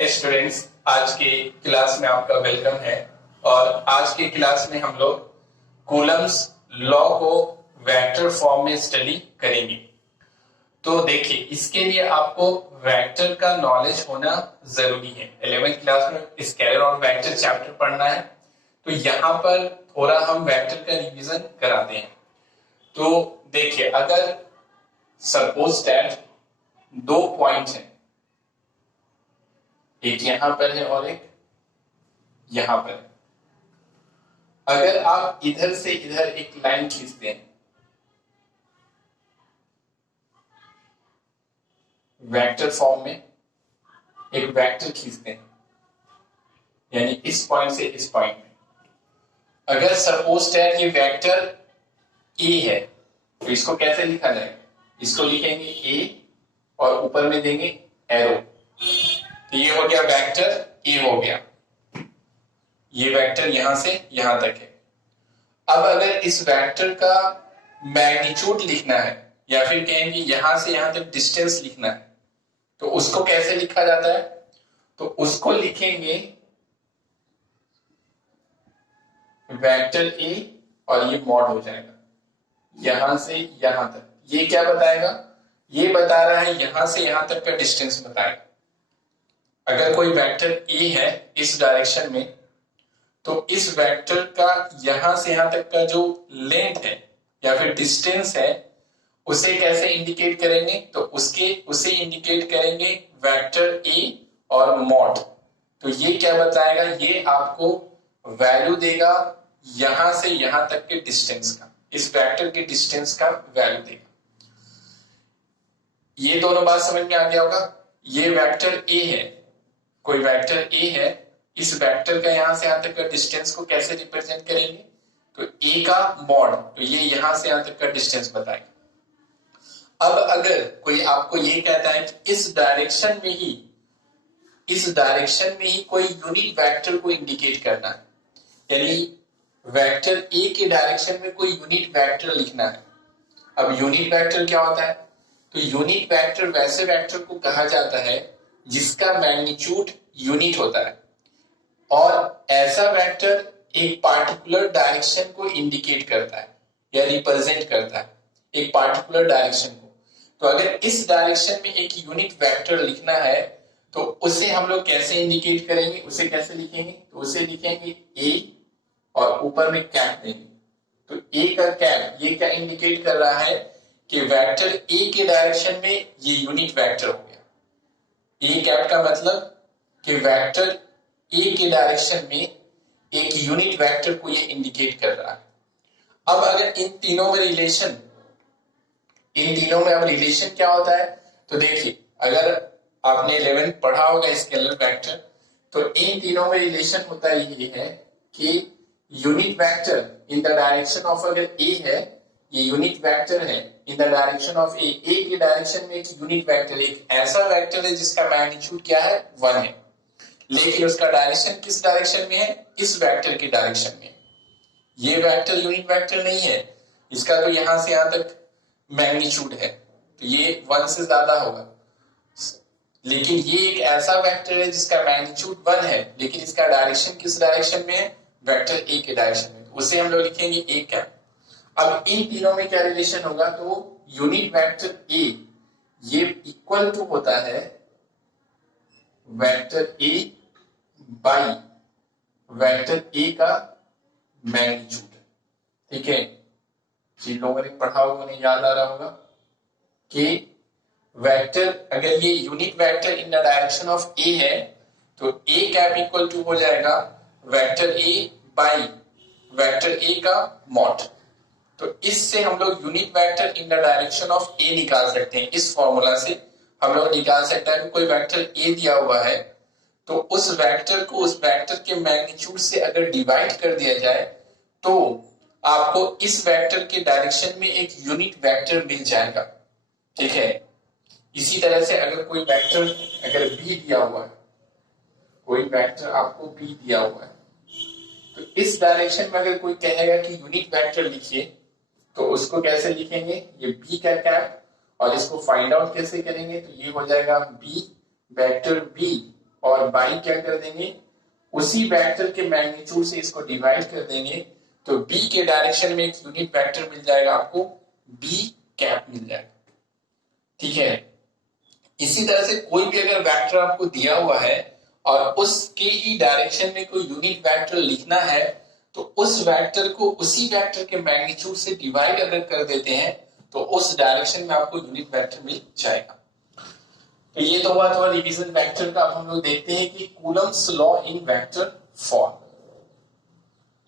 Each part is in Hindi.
स्टूडेंट्स, आज के क्लास में आपका वेलकम है। और आज के क्लास में हम लोग कूलम्स लॉ को वेक्टर फॉर्म में स्टडी करेंगे। तो देखिए, इसके लिए आपको वेक्टर का नॉलेज होना जरूरी है। 11th क्लास में स्केलर और वेक्टर चैप्टर पढ़ना है, तो यहाँ पर थोड़ा हम वेक्टर का रिवीजन कराते हैं। तो देखिए, अगर सपोज दैट दो पॉइंट हैं, एक यहां पर है और एक यहां पर है। अगर आप इधर से इधर एक लाइन खींचते हैं वेक्टर फॉर्म में, एक वेक्टर खींचते हैं, यानी इस पॉइंट से इस पॉइंट में, अगर सपोज दैट ये वेक्टर ए है, तो इसको कैसे लिखा जाएगा? इसको लिखेंगे ए और ऊपर में देंगे एरो। तो ये हो गया वेक्टर ए हो गया, ये वेक्टर यहां से यहां तक है। अब अगर इस वेक्टर का मैग्नीट्यूड लिखना है, या फिर कहेंगे यहां से यहां तक डिस्टेंस लिखना है, तो उसको कैसे लिखा जाता है? तो उसको लिखेंगे वेक्टर ए और ये मॉड हो जाएगा यहां से यहां तक। ये क्या बताएगा? ये बता रहा है यहां से यहां तक का डिस्टेंस बताएगा। अगर कोई वेक्टर ए है इस डायरेक्शन में, तो इस वेक्टर का यहां से यहां तक का जो लेंथ है या फिर डिस्टेंस है, उसे कैसे इंडिकेट करेंगे? तो उसे इंडिकेट करेंगे वेक्टर ए और मॉड। तो ये क्या बताएगा? ये आपको वैल्यू देगा यहां से यहां तक के डिस्टेंस का, इस वेक्टर के डिस्टेंस का वैल्यू देगा। ये दोनों बात समझ में आ गया होगा। ये वेक्टर ए है, कोई वेक्टर ए है, इस वेक्टर का यहां से यहां तक का डिस्टेंस को कैसे रिप्रेजेंट करेंगे? तो ए का मॉड, तो ये यहां से यहां तक का डिस्टेंस बताएगा। अब अगर कोई आपको ये कहता है कि इस डायरेक्शन में ही कोई यूनिट वेक्टर को इंडिकेट करना है, यानी वेक्टर ए के डायरेक्शन में कोई यूनिट वेक्टर लिखना है। अब यूनिट वेक्टर क्या होता है? तो यूनिट वेक्टर वैसे वेक्टर को कहा जाता है जिसका मैग्नीट्यूड यूनिट होता है, और ऐसा वेक्टर एक पार्टिकुलर डायरेक्शन को इंडिकेट करता है या रिप्रेजेंट करता है, एक पार्टिकुलर डायरेक्शन को। तो अगर इस डायरेक्शन में एक यूनिट वेक्टर लिखना है, तो उसे हम लोग कैसे इंडिकेट करेंगे? उसे कैसे लिखेंगे? तो उसे लिखेंगे ए और ऊपर में कैप देंगे। तो ए का कैप ये क्या इंडिकेट कर रहा है कि वेक्टर ए के डायरेक्शन में ये यूनिट वेक्टर हो गया। ए कैप का मतलब कि वेक्टर ए के डायरेक्शन में एक यूनिट वेक्टर को ये इंडिकेट कर रहा है। अब अगर इन तीनों में अब रिलेशन क्या होता है? तो देखिए, अगर आपने 11th पढ़ा होगा स्केलर वेक्टर, तो इन तीनों में रिलेशन होता ये है कि unit vector in the direction of, अगर ए है, ये यूनिट वेक्टर है इन द डायरेक्शन ऑफ ए के डायरेक्शन में एक यूनिट वेक्टर, एक ऐसा वेक्टर है जिसका मैग्नीट्यूड क्या है? 1 है, लेकिन उसका डायरेक्शन किस डायरेक्शन में है? इस वेक्टर की डायरेक्शन में। ये वेक्टर यूनिट वेक्टर नहीं है, इसका तो यहां से यहां तक मैग्नीट्यूड है, तो ये 1 से ज्यादा होगा। लेकिन ये एक ऐसा वेक्टर है जिसका मैग्नीट्यूड 1 है, लेकिन इसका डायरेक्शन किस डायरेक्शन में है? वेक्टर ए के डायरेक्शन में। उसे हम लोग लिखेंगे ए कैप। अब इन तीनों में क्या रिलेशन होगा? तो यूनिट वेक्टर ए ये इक्वल टू होता है vector A by vector A का मैग्नीट्यूड। ठीक है, जिन लोगों ने पढ़ा होगा उन्हें याद आ रहा होगा कि वेक्टर, अगर ये unit vector in the direction of A है, तो ए कैप इक्वल टू हो जाएगा vector A by vector A का मॉड। तो इससे हम लोग unit vector in the direction of A निकाल सकते हैं। इस फॉर्मूला से हम लोग निकाल सकते हैं कि कोई वेक्टर ए दिया हुआ है, तो उस वेक्टर को उस वेक्टर के मैग्नीट्यूड से अगर डिवाइड कर दिया जाए, तो आपको इस वेक्टर के डायरेक्शन में एक यूनिट वेक्टर मिल जाएगा। ठीक है, इसी तरह से अगर कोई वेक्टर अगर बी दिया हुआ है, कोई वेक्टर आपको बी दिया हुआ है, तो इस डायरेक्शन में अगर कोई कहेगा कि यूनिट वेक्टर लिखिए, तो उसको कैसे लिखेंगे? ये बी का कैप, और इसको फाइंड आउट कैसे करेंगे? तो ये हो जाएगा बी वेक्टर बी और बाई क्या कर देंगे, उसी वेक्टर के मैग्नीट्यूड से इसको डिवाइड कर देंगे, तो बी के डायरेक्शन में एक यूनिट वेक्टर मिल जाएगा आपको, बी कैप मिल जाएगा। ठीक है, इसी तरह से कोई भी अगर वेक्टर आपको दिया हुआ है और उसके ही डायरेक्शन में कोई यूनिट वेक्टर लिखना है, तो उस वेक्टर को उसी वेक्टर के मैग्नीट्यूड से डिवाइड अगर कर देते हैं तो उस डायरेक्शन में आपको यूनिट वेक्टर मिल जाएगा। तो ये तो हुआ थोड़ा रिवीजन वेक्टर का। अब हम लोग देखते हैं कि Coulomb's law in vector form.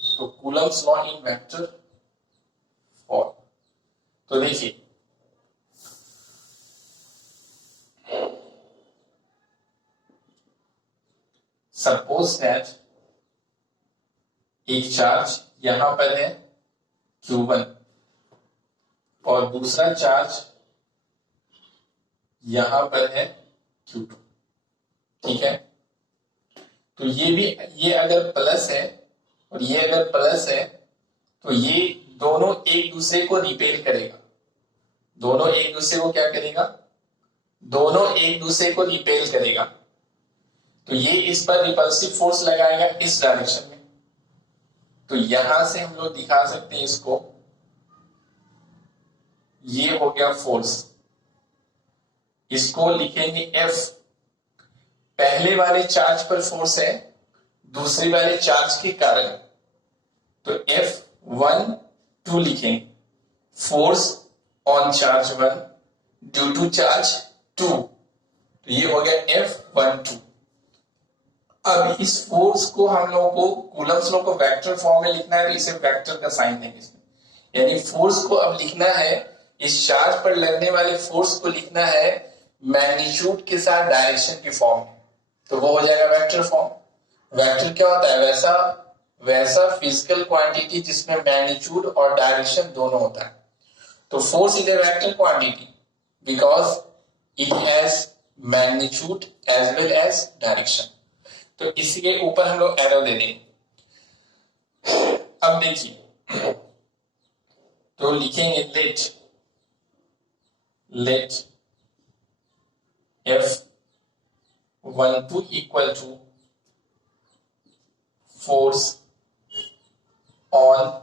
तो Coulomb's law in vector form, तो देखिए सपोज दैट एक चार्ज यहां पर है Q1 और दूसरा चार्ज यहां पर है Q2। ठीक है, तो ये अगर प्लस है और ये अगर प्लस है तो ये दोनों एक दूसरे को रिपेल करेगा। दोनों एक दूसरे को क्या करेगा, दोनों एक दूसरे को रिपेल करेगा। तो ये इस पर रिपल्सिव फोर्स लगाएगा इस डायरेक्शन में। तो यहां से हम लोग दिखा सकते हैं इसको, ये हो गया फोर्स, इसको लिखेंगे F। पहले वाले चार्ज पर फोर्स है दूसरे वाले चार्ज के कारण, तो F1 2 लिखेंगे, force on charge 1 due to charge 2। तो ये हो गया F1 2। अब इस फोर्स को हम लोगों को कूलम्स लॉ को वेक्टर फॉर्म में लिखना है, तो इसे वेक्टर का साइन देंगे इसमें। यानी फोर्स को अब लिखना है, इस चार्ज पर लगने वाले फोर्स को लिखना है मैग्नीट्यूड के साथ डायरेक्शन के फॉर्म में, तो वो हो जाएगा वेक्टर फॉर्म। वेक्टर क्या होता है, वैसा फिजिकल क्वांटिटी जिसमें मैग्नीट्यूड और डायरेक्शन दोनों होता है। तो force is a vector quantity because it has magnitude as well as direction. तो इसके ऊपर हम लोग एरो दे देंगे। अब देखिए, तो लिखेंगे let F12 equal to force on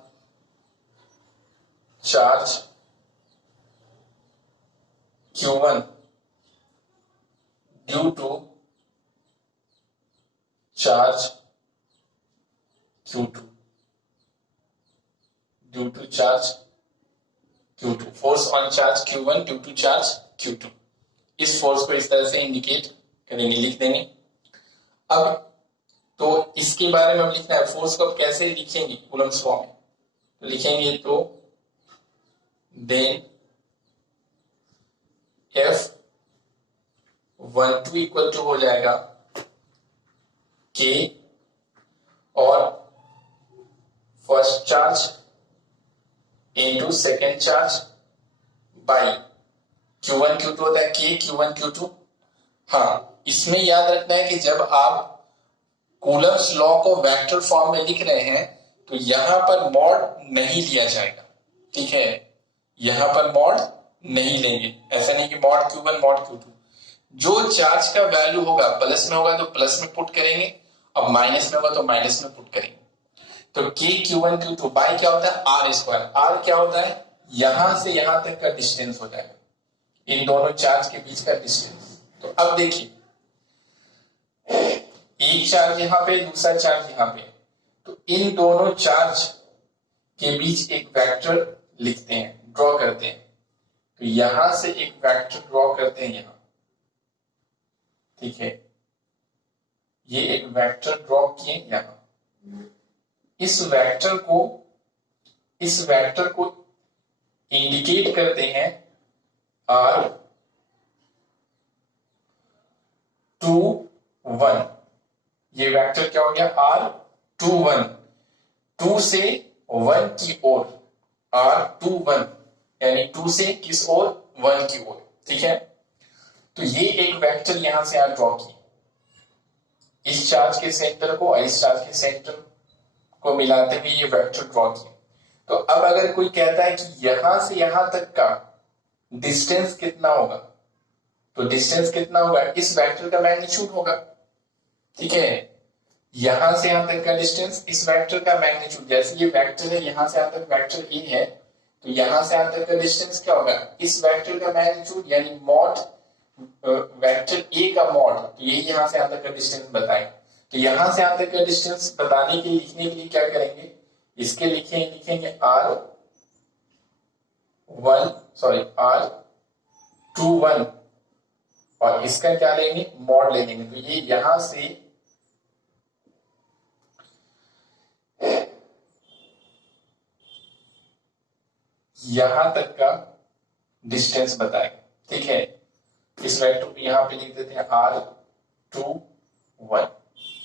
charge Q1 due to charge Q2 due to charge Q2। Force on charge Q1 due to charge Q2। इस फोर्स को इस तरह से इंडिकेट करेंगे, लिख देंगे। अब तो इसके बारे में हम लिखना है, फोर्स को अब कैसे लिखेंगे कूलम्स फॉर्म में, तो लिखेंगे तो देन F12 इक्वल टू हो जाएगा K और first charge into second charge by Q1 Q2 होता है K Q1 Q2। हाँ, इसमें याद रखना है कि जब आप कूलम्स लॉ को वेक्टर फॉर्म में लिख रहे हैं तो यहां पर मॉड नहीं लिया जाएगा। ठीक है, यहां पर मॉड नहीं लेंगे, ऐसा नहीं कि मॉड Q1 मॉड Q2। जो चार्ज का वैल्यू होगा, प्लस में होगा तो प्लस में पुट करेंगे और माइनस में होगा तो माइनस में पुट करेंगे। तो K Q1 Q2 बाई क्या होता है R स्क्वायर। R क्या होता है, यहां से यहां तक का डिस्टेंस हो जाएगा, इन दोनों चार्ज के बीच का डिस्टेंस। तो अब देखिए, एक चार्ज यहां पे दूसरा चार्ज यहां पे, तो इन दोनों चार्ज के बीच एक वेक्टर लिखते हैं, ड्रॉ करते हैं। तो यहां से एक वेक्टर ड्रॉ करते हैं यहां। ठीक है, ये एक वेक्टर ड्रॉ किए यहां। इस वेक्टर को इंडिकेट करते हैं R21। ये वेक्टर क्या हो गया, R21, 2 से 1 की ओर, R21 यानी 2 से किस ओर, 1 की ओर। ठीक है, तो ये एक वेक्टर यहां से आप ड्रॉ किए, इस चार्ज के सेंटर को और इस चार्ज के सेंटर को मिलाते हुए ये वेक्टर ड्रॉ किए। तो अब अगर कोई कहता है कि यहां से यहां तक का डिस्टेंस कितना होगा, तो डिस्टेंस कितना होगा, इस वेक्टर का मैग्नीट्यूड होगा। ठीक है। यहां से यहां तक का डिस्टेंस, इस वेक्टर का मैग्नीट्यूड, जैसे ये वेक्टर है यहां से यहां तक वेक्टर ए है, तो यहां से यहां तक का डिस्टेंस क्या होगा, इस वेक्टर का मैग्नीट्यूड यानी मॉड वेक्टर ए का मॉड, तो यही यहां से यहां तक का डिस्टेंस बताएगा। तो यहां से यहां तक का डिस्टेंस बताने के लिखने के लिए क्या करेंगे, इसके लिखेंगे R21 और इसका क्या लेंगे, मॉड ले लेंगे। तो ये यहां से यहां तक का डिस्टेंस बताएगा। ठीक है, इस वेक्टर को यहां पे लिख देते हैं R21।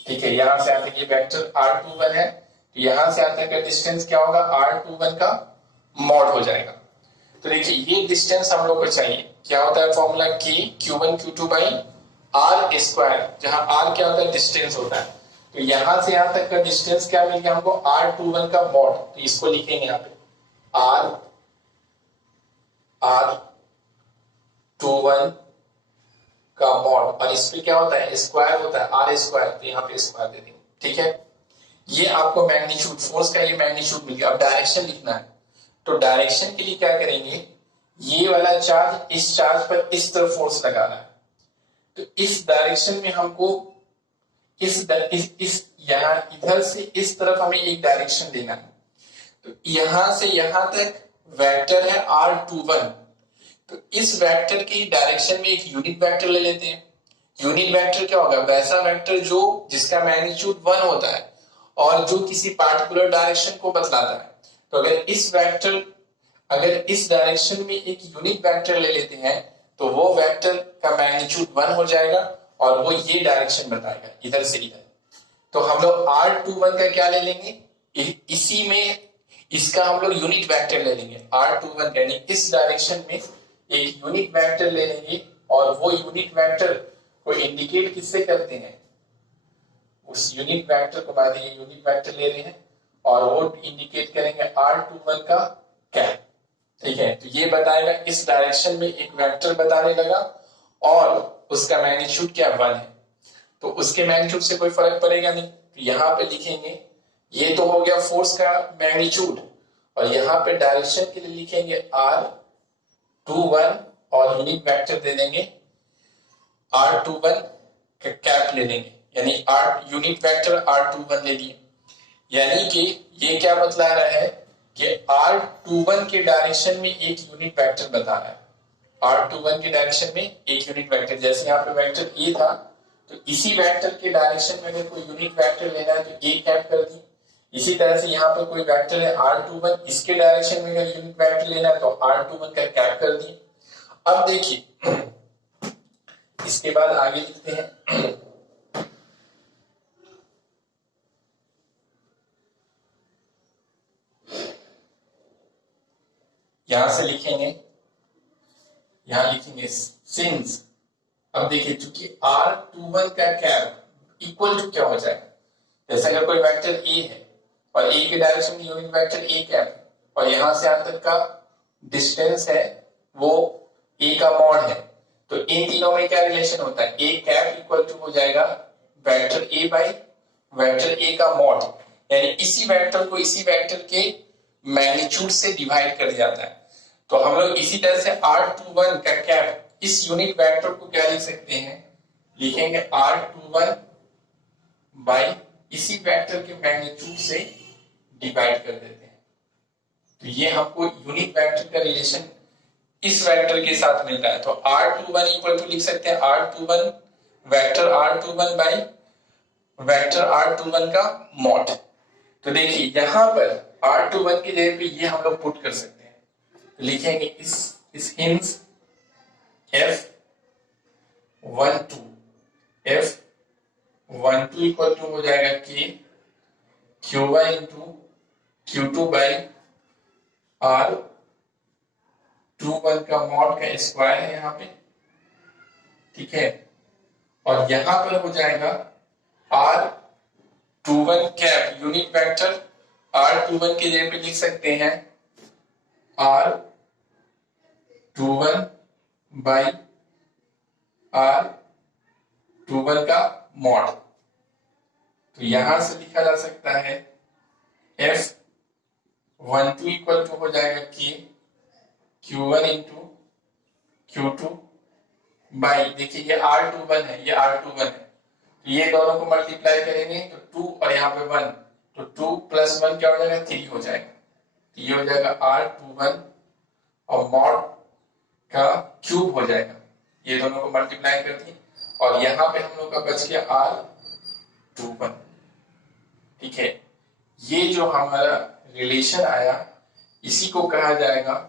ठीक है, यहां से यहां तक ये वेक्टर R21 है, तो यहां से यहां तक का डिस्टेंस क्या होगा, R21 का मॉड हो जाएगा। तो देखिए ये डिस्टेंस हम लोग को चाहिए, क्या होता है formula, K Q1 Q2 by R square, जहां R क्या होता है, डिस्टेंस होता है। तो यहां से यहां तक का डिस्टेंस क्या मिल गया हमको, R21 का मॉड, तो इसको लिखेंगे यहाँ पे R21 का मॉड, और इस पे क्या होता है, स्क्वायर होता है, R स्क्वायर, तो यहाँ पे स्क्वायर दे देंगे। ठीक है, ये आपको मैग्नीट्यूड, फोर्स का ये मैग्नीट्यूड मिल गया। अब डायरेक्शन लिखना है, तो डायरेक्शन के लिए क्या करेंगे, ये वाला चार्ज इस चार्ज पर इस तरफ फोर्स लगाना है, तो इस डायरेक्शन में हमको इस यहां इधर से इस तरफ हमें एक डायरेक्शन देना है। तो यहां से यहां तक वेक्टर है R21, तो इस वेक्टर की डायरेक्शन में एक यूनिट वेक्टर ले लेते हैं। यूनिट वेक्टर क्या होगा, वैसा वेक्टर जो जिसका मैग्नीट्यूड 1 होता है और जो किसी पार्टिकुलर डायरेक्शन को बतलाता है। तो अगर इस डायरेक्शन में एक यूनिट वेक्टर ले लेते हैं, तो वो वेक्टर का मैग्नीट्यूड 1 हो जाएगा और वो ये डायरेक्शन बताएगा इधर से इधर। तो हम लोग R21 का क्या ले लेंगे, इसी में इसका हम लोग यूनिट वेक्टर ले लेंगे। R21 यानी इस डायरेक्शन में एक यूनिट वेक्टर ले लेंगे, और वो यूनिट वेक्टर को इंडिकेट किससे करते हैं, उस यूनिट वेक्टर को, मान लीजिए यूनिट वेक्टर ले रहे हैं और वो इंडिकेट करेंगे R21 का कैप। ठीक है, तो ये बताएगा इस डायरेक्शन में एक वेक्टर बताने लगा और उसका मैग्नीट्यूड क्या 1 है, तो उसके मैग्नीट्यूड से कोई फर्क पड़ेगा नहीं। तो यहां पे लिखेंगे, ये तो हो गया फोर्स का मैग्नीट्यूड, और यहां पे डायरेक्शन के लिए लिखेंगे R21 और यूनिट वेक्टर दे देंगे R21 का कैप ले लेंगे, यानी यूनिट वेक्टर R21 ले लिए। यानी कि ये क्या बतला रहा है कि R21 के डायरेक्शन में एक यूनिट वेक्टर बता रहा है। R21 के डायरेक्शन में एक यूनिट वेक्टर, जैसे यहाँ पे वेक्टर ए था, तो इसी वेक्टर के डायरेक्शन में अगर कोई यूनिट वेक्टर लेना है तो ए कैप कर दी। इसी तरह से यहाँ पर कोई वेक्टर है R21, इसके डायरेक्शन में अगर यूनिट वेक्टर लेना है तो R21 का कैप कर दी। अब देखिए इसके बाद आगे लिखते हैं, यहां से लिखेंगे, यहां लिखेंगे सिंस, अब देखिए चूंकि R21 का कैप इक्वल टू क्या हो जाएगा, जैसे अगर कोई वेक्टर ए है और ए के डायरेक्शन में यूनिट वेक्टर ए कैप है, और यहां से यहां तक का डिस्टेंस है वो ए का मॉड है, तो इन तीनों में क्या रिलेशन होता है, ए कैप इक्वल टू हो जाएगा vector A by vector A का मॉड, यानी इसी वेक्टर को इसी वेक्टर के मैग्नीट्यूड से डिवाइड कर जाता है। तो हम लोग इसी तरह से R21 का कैप, इस यूनिट वेक्टर को क्या लिख सकते हैं, लिखेंगे R21 बाई इसी वेक्टर के मैग्नीट्यूड से डिवाइड कर देते हैं। तो ये हमको यूनिट वेक्टर का रिलेशन इस वेक्टर के साथ मिलता है। तो R21 इक्वल टू लिख सकते हैं R21 vector R21 by vector R21 का मॉड। तो देखिए यहां पर R21 की जगह पे ये हम लोग पुट कर सकते हैं, तो लिखेंगे इस हिंस F12 इक्वल टू हो जाएगा K Q1 into Q2 by R21 का मॉड का स्क्वायर है यहाँ पे। ठीक है, और यहां पर हो जाएगा R21 cap unit vector, R21 की जगह पे लिख सकते हैं R21 बाई R21 का मॉड। तो यहां से लिखा जा सकता है F12 इक्वल टू हो जाएगा K Q1 into Q2 by, देखिए ये R21 है, ये R21 है, तो ये दोनों को मल्टीप्लाई करेंगे तो 2 और यहाँ पे 1, तो 2 प्लस 1 क्या हो जाएगा 3 हो जाएगा, तो ये हो जाएगा R21 और मॉड का क्यूब हो जाएगा, ये दोनों को मल्टीप्लाई कर दिए और यहाँ पे हम लोग का बच गया R21। ठीक है, ये जो हमारा रिलेशन आया इसी को कहा जाएगा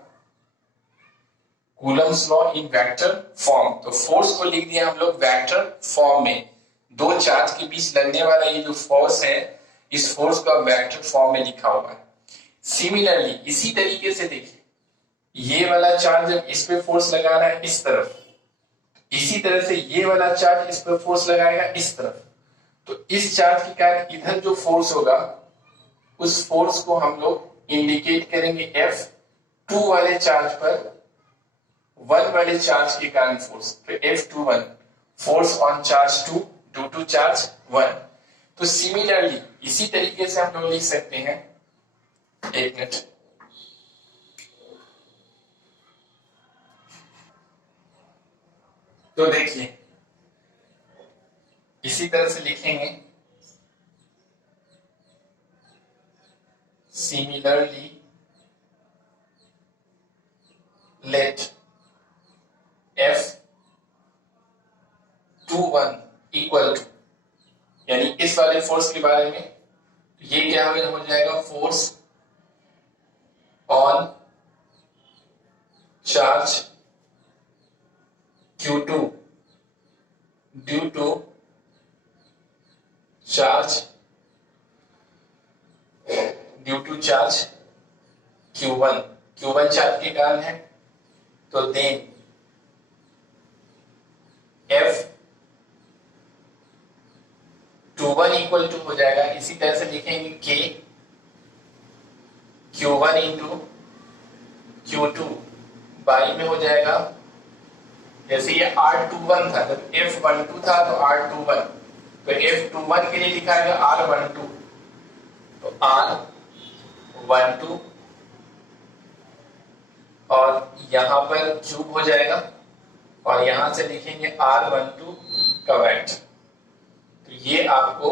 Coulomb's law in vector form. तो फोर्स को लिख दिया हम लोग वेक्टर फॉर्म में, दो चार्ज के बीच लगने वाला ये जो फोर्स है इस फोर्स को वेक्टर फॉर्म में लिखा हुआ है। सिमिलरली इसी तरीके से देखिए, ये वाला चार्ज जब इस पे फोर्स लगा रहा है इस तरफ, इसी तरह से ये वाला चार्ज इस पे फोर्स लगाएगा इस तरफ, तो इस चार्ज के कारण इधर जो फोर्स होगा उस फोर्स को हम लोग इंडिकेट करेंगे F2 वाले चार्ज पर 1 वाले चार्ज के कारण फोर्स, तो F21 force on charge 2 due to charge 1। तो सिमिलरली इसी तरीके से हम लोग लिख सकते हैं, एक मिनट, तो देखिए इसी तरह से लिखेंगे, similarly late F21 equal to, यानी इस वाले फोर्स के बारे में ये क्या हो जाएगा force on charge Q2 due to charge Q1, Q1 charge के कारण है, तो देन F21 इक्वल टू हो जाएगा, इसी तरह से लिखेंगे K Q1 into Q2 by में हो जाएगा, जैसे ये R21 था, जब F12 था तो R21, तो F21 के लिए लिखा है R12, तो R12 और यहां पर क्यूब हो जाएगा और यहां से लिखेंगे R12 का वेक्टर, तो ये आपको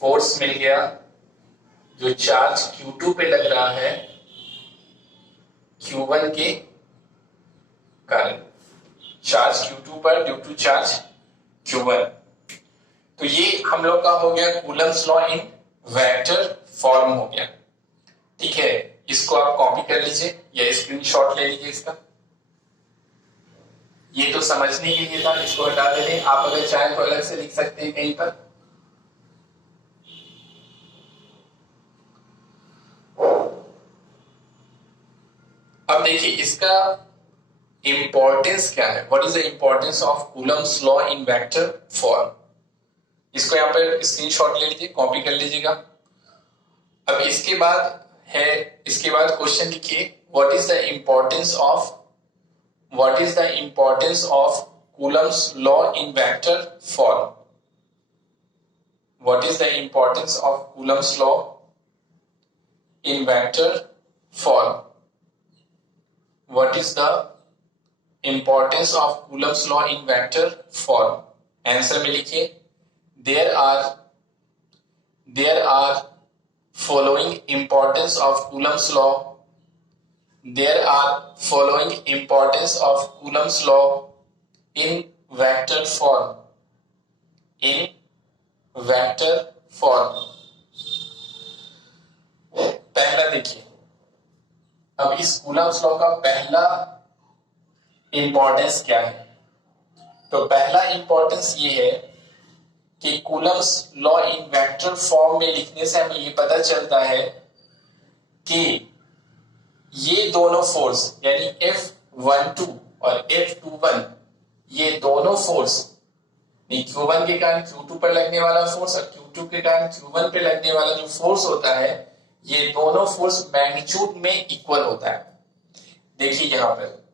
फोर्स मिल गया जो चार्ज Q2 पे लग रहा है Q1 के कारण, चार्ज Q2 पर ड्यू टू चार्ज Q1। तो ये हम लोग का हो गया Coulomb's law in vector form हो गया। ठीक है, इसको आप कॉपी कर लीजिए या स्क्रीनशॉट ले लीजिए इसका, ये तो समझने के लिए था, इसको हटा दें, आप अगर चाहें तो अलग से लिख सकते हैं कहीं पर। अब देखिए इसका इंपॉर्टेंस क्या है, what is the importance of Coulomb's law in vector form, इसको यहां पर स्क्रीनशॉट ले लीजिए, कॉपी कर लीजिएगा। अब इसके बाद क्वेश्चन लिखिए, what is the importance of Coulomb's law in vector form, what is the importance of Coulomb's law in vector form, what is the importance of Coulomb's law in vector form. Answer में लिखिए, there are following importance of Coulomb's law, there are following importance of Coulomb's law in vector form, in vector form। पहला देखिए, अब इस कूलम्स लॉ का पहला इंपॉर्टेंस क्या है, तो पहला इंपॉर्टेंस ये है कि Coulomb's law in vector form में लिखने से हमें ये पता चलता है कि ये दोनों फोर्स यानी F12 और F21, ये दोनों फोर्स Q1 के कारण Q2 पर लगने वाला फोर्स और Q2 के कारण Q1 पर लगने वाला जो फोर्स होता है, ये दोनों फोर्स मैग्नीट्यूड में इक्वल होता है। देखिए यहां पर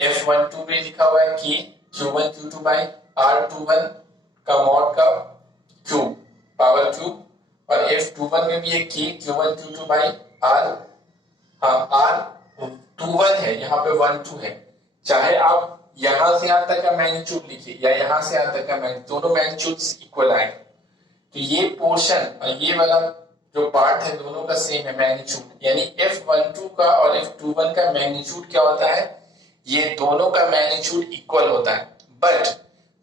F12 में लिखा हुआ है कि Q1 Q2 बाई R21 का मॉड का क्यूब, पावर क्यूब, और F21 में भी है K Q1 Q2 by R। हाँ, R21 है, यहाँ पे 12 है, चाहे आप यहां से यहां तक का मैग्नीट्यूड लिखिए या यहां से यहां तक का मैग्नीट्यूड, दोनों मैग्नीट्यूड्स इक्वल आए, तो ये पोर्शन और ये वाला जो पार्ट है दोनों का सेम है मैग्नीट्यूड, यानी F12 का और F21 का मैग्नीट्यूड क्या होता है, ये दोनों का मैग्नीट्यूड इक्वल होता है, बट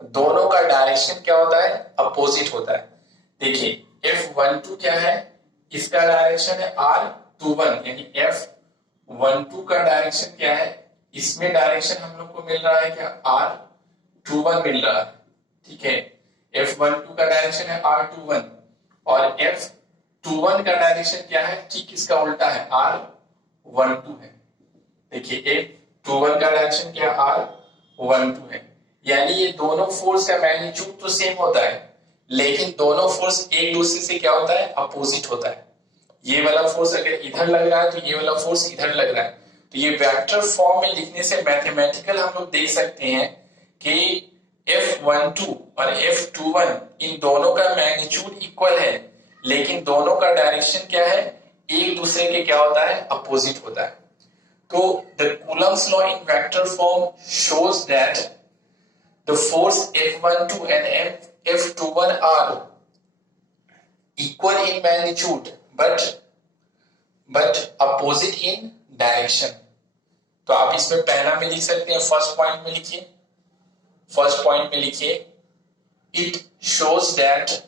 दोनों का डायरेक्शन क्या होता है, अपोजिट होता है। देखिए F12 क्या है, इसका डायरेक्शन है R21, यानी F12 का डायरेक्शन क्या है, इसमें डायरेक्शन हम लोग को मिल रहा है क्या, R21 मिल रहा है, ठीक है। F12 का डायरेक्शन है R21 और F21 का डायरेक्शन क्या है, ठीक इसका उल्टा है, R12 है। देखिए F21 का डायरेक्शन क्या, R12 है, यानी ये दोनों फोर्स का मैग्नीट्यूड तो सेम होता है, लेकिन दोनों फोर्स एक दूसरे से क्या होता है, अपोजिट होता है। ये वाला फोर्स अगर इधर लग रहा है तो ये वाला फोर्स इधर लग रहा है, तो ये वेक्टर फॉर्म में लिखने से मैथमेटिकल हम लोग देख सकते हैं कि F12 और F21 इन दोनों का मैग्नीट्यूड इक्वल है, लेकिन दोनों का डायरेक्शन क्या है, एक दूसरे के क्या होता है, अपोजिट होता है। तो the Coulomb's law in vector form shows that the force F12 and F21 are equal in magnitude but opposite in direction। तो आप इसमें पहला में लिख सकते हैं, फर्स्ट पॉइंट में लिखिए, फर्स्ट पॉइंट में लिखिए it shows that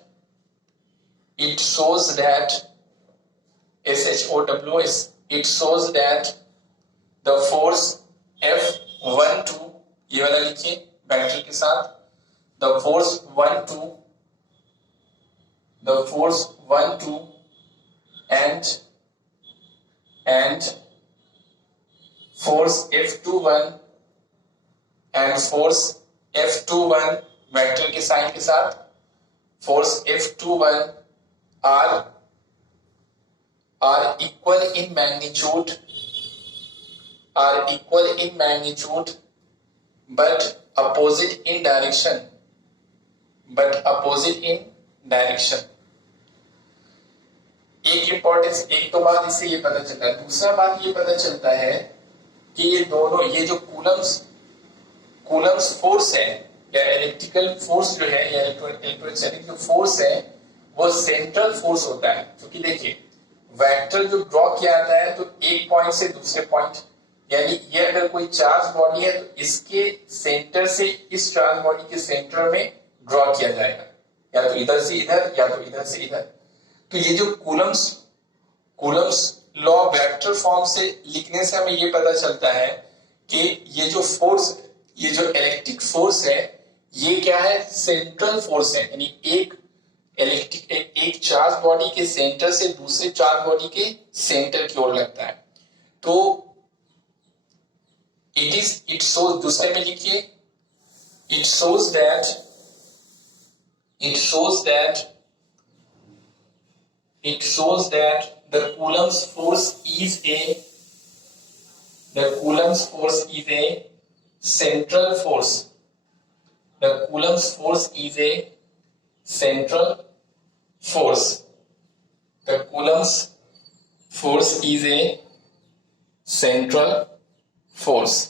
SHOWS it shows that the force F12, ये वाला लिखिए वेक्टर के साथ, the force 12 and force F21 and force F21 vector के साइन के साथ, force F21 are equal in magnitude but opposite in direction, एक इंपॉर्टेंस, एक तो बात इससे ये पता चलता है, दूसरा बात ये पता चलता है कि ये दोनों, ये जो कूलम्स फोर्स है या इलेक्ट्रिकल फोर्स जो है या इलेक्ट्रोस्टैटिक जो फोर्स है वो सेंट्रल फोर्स होता है, क्योंकि देखिए वेक्टर जो ड्रॉ किया जाता है तो एक पॉइंट से दूसरे पॉइंट, यानी ये अगर कोई चार्ज बॉडी है तो इसके सेंटर से इस चार्ज बॉडी के सेंटर में ड्रॉ किया जाएगा, या तो इधर से इधर या तो इधर से इधर। तो ये जो कूलम्स लॉ वेक्टर फॉर्म से लिखने से हमें ये पता चलता है कि ये जो फोर्स, ये जो इलेक्ट्रिक फोर्स है ये क्या है, सेंट्रल फोर्स है, यानी एक चार्ज बॉडी के सेंटर से दूसरे चार्ज बॉडी के सेंटर की ओर लगता है। तो इट शोज, दूसरे में लिखिए it shows that the Coulomb's force is a central force. The Coulomb's force is a central force. The Coulomb's force is a central force.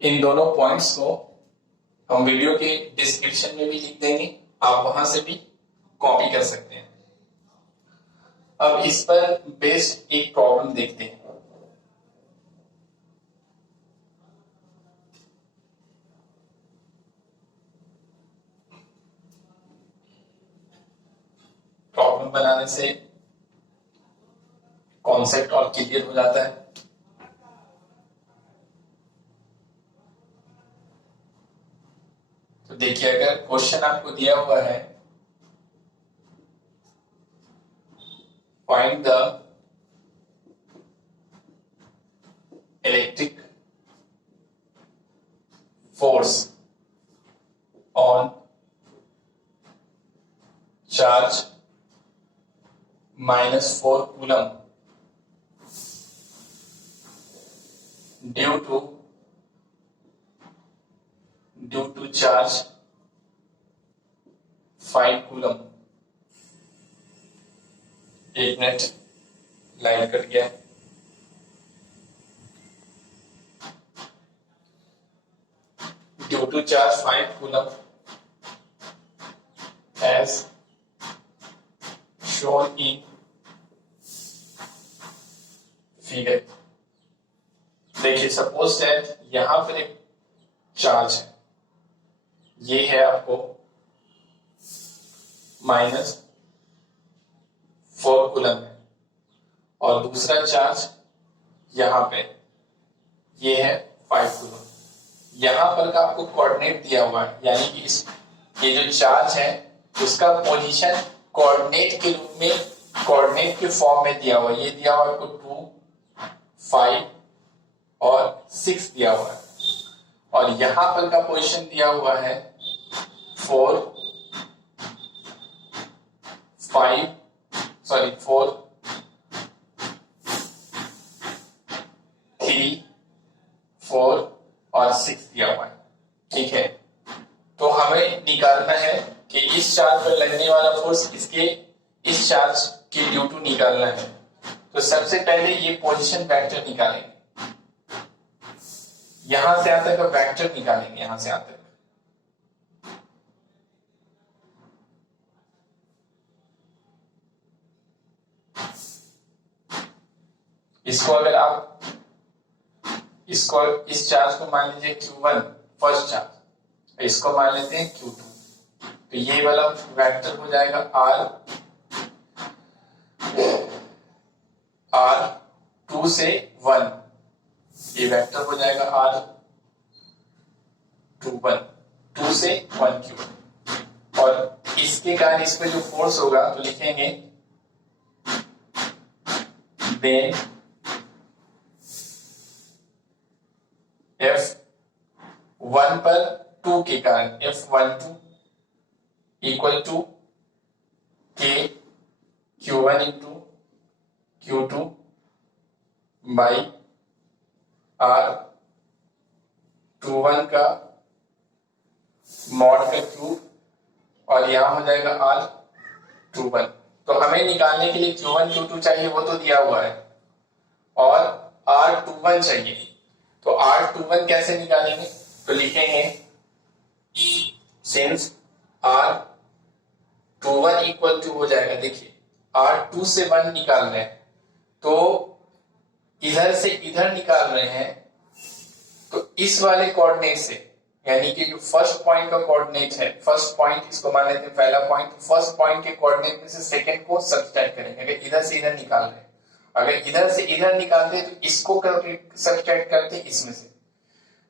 इन दोनों पॉइंट्स को हम वीडियो के डिस्क्रिप्शन में भी लिख देंगे, आप वहां से भी कॉपी कर सकते हैं। अब इस पर बेस्ड एक प्रॉब्लम देखते हैं। प्रॉब्लम बनाने से कॉन्सेप्ट और क्लियर हो जाता है। तो देखिए अगर क्वेश्चन आपको दिया हुआ है find the electric force charge -4 coulomb due to charge 5 coulomb. 1 minute, line cut गया। Due to charge 5 coulomb as shown in figure। देखिए, सपोज दैट यहां पर एक चार्ज है, ये है आपको -4 कूलम है, और दूसरा चार्ज यहां पे ये है 5 कूलम। यहां पर का आपको कोऑर्डिनेट दिया हुआ है, यानी कि ये जो चार्ज है उसका पोजीशन कोऑर्डिनेट के रूप में, कोऑर्डिनेट के फॉर्म में दिया हुआ है। ये दिया हुआ है आपको 2, 5 और 6 दिया हुआ है, और यहां पर का पोजीशन दिया हुआ है 4, 3, 4 और 6 दिया हुआ है। ठीक है, तो हमें निकालना है कि इस चार्ज पर लगने वाला फोर्स इसके इस चार्ज के ड्यू टू निकालना है। तो सबसे पहले ये पोजीशन वेक्टर निकालेंगे, यहां से यहां तक का वेक्टर निकालेंगे, यहां से यहां तक। इसको अगर आप इस चार्ज को मान लीजिए Q1 फर्स्ट चार्ज, इसको मान लेते हैं Q2, तो ये वाला वेक्टर हो जाएगा R2 से 1, ये वेक्टर हो जाएगा R21, 2 से 1 Q, और इसके कारण इस पे जो फोर्स होगा तो लिखेंगे देन F1 पर 2 के कारण F12 equal to K Q1 into Q2 by R21 का मॉड का क्यूब, और यहां हो जाएगा R21। तो हमें निकालने के लिए Q1 Q2 चाहिए, वो तो दिया हुआ है, और R21 चाहिए। तो R21 कैसे निकालेंगे, तो लिखेंगे सिंस R21 इक्वल टू हो जाएगा, देखिए R2 से 1 निकाल रहे हैं, तो इधर से इधर निकाल रहे हैं, तो इस वाले कोऑर्डिनेट से, यानी कि जो फर्स्ट पॉइंट का कोऑर्डिनेट है, फर्स्ट पॉइंट इसको मान लेते हैं पहला पॉइंट, फर्स्ट पॉइंट के कोऑर्डिनेट में से सेकंड को सब्ट्रैक्ट करेंगे। अगर इधर से इधर निकाल रहे हैं, अगर इधर से इधर निकालते हैं तो इसको सब्ट्रैक्ट करते हैं इसमें से,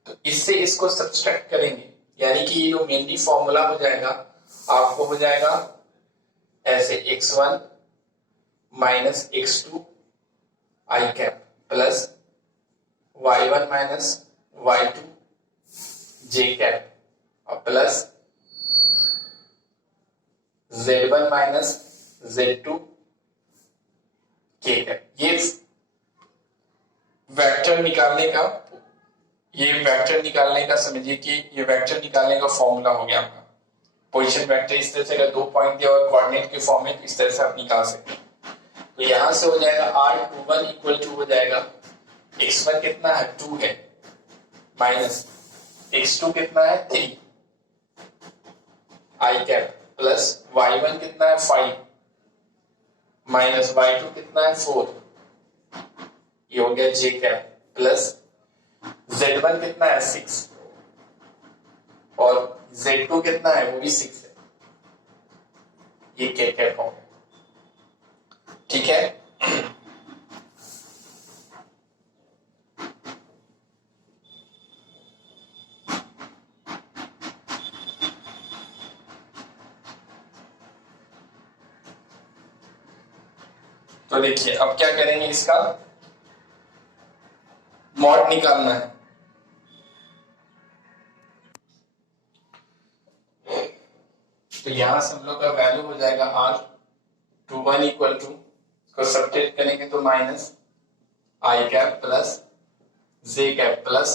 तो इससे इसको सब्ट्रैक्ट करेंगे, यानी कि ये जो मेनली फॉर्मूला हो जाएगा आपको हो जाएगा ऐसे x1 minus x2 i cap plus y1 minus y2 j cap और प्लस z1 माइनस z2 के कैप। ये वेक्टर निकालने का समझिए कि ये वेक्टर निकालने का फॉर्मूला हो गया आपका। पोजीशन वेक्टर इस तरह से, अगर 2 पॉइंट दिया और कोऑर्डिनेट के फॉर्म में, तो इस तरह से आप निकाल सकते हैं। तो यहां से हो जाएगा R21 इक्वल टू हो जाएगा x1 कितना है 2 है, माइनस x2 कितना है 3 आई कैप, प्लस y1 कितना है 5 माइनस y2 कितना है 4, ये हो गया जे कैप, प्लस z1 कितना है 6 और z2 कितना है वो भी 6 है, ये के कैप हो गया। ठीक है, तो देखिए अब क्या करेंगे, इसका मॉड निकालना है। तो यहां से हम लोग का वैल्यू हो जाएगा R21 इक्वल टू, इसको सब्ट्रैक्ट करेंगे तो माइनस आई कैप प्लस जे कैप प्लस,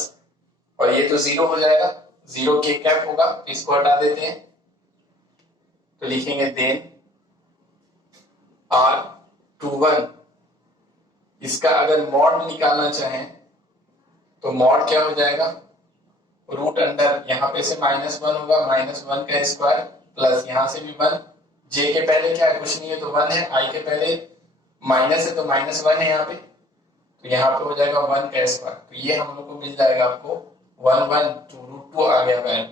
और ये तो जीरो हो जाएगा, जीरो के कैप होगा, इसको हटा देते हैं तो लिखेंगे देन R21, इसका अगर मॉड निकालना चाहें तो मॉड क्या हो जाएगा, रूट अंडर यहाँ पे से -1 होगा, -1 का स्क्वायर प्लस यहाँ से भी 1, जे के पहले क्या है, कुछ नहीं है तो 1 है, आई के पहले माइनस है तो -1 है यहाँ पे, तो यहाँ पे हो जाएगा 1 का स्क्वायर, तो ये हम लोग को मिल जाएगा आपको 1 to √2 आ गया वैल्यू,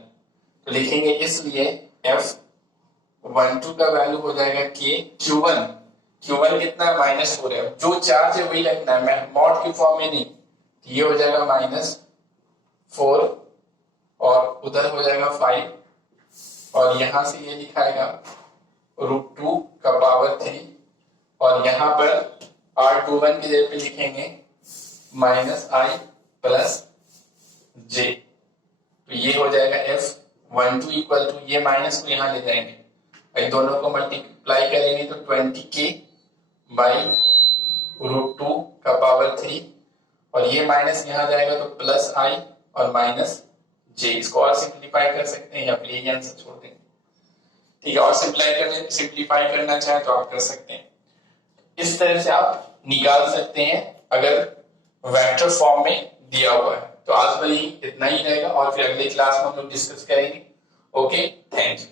तो लिखेंगे इसलिए F12 का वैल्यू हो जाएगा के Q1 कितना है, -4 है, जो चार्ज है वही रखना है, मॉड की फॉर्म में नहीं, तो ये हो जाएगा -4 और उधर हो जाएगा 5, और यहां से ये लिखाएगा √2 का पावर 3, और यहाँ पर R21 की जगह पे लिखेंगे -i प्लस j, तो ये हो जाएगा F12 इक्वल टू, ये माइनस को यहाँ ले जाएंगे, भाई दोनों को मल्टीप्लाई करेंगे तो 20k बाई √2 का पावर 3, और ये माइनस यहाँ जाएगा तो प्लस i और माइनस j, इसको और सिंप्लीफाई कर सकते हैं या फिर यही आंसर छोड़ देंगे, ठीक है, और सिंप्लीफाई करना चाहे तो आप कर सकते हैं, इस तरह से आप निकाल सकते हैं अगर वेक्टर फॉर्म में दिया हुआ है। तो आज के लिए इतना ही रहेगा और फिर अगले क्लास में हम लोग डिस्कस करेंगे। Okay, thank you.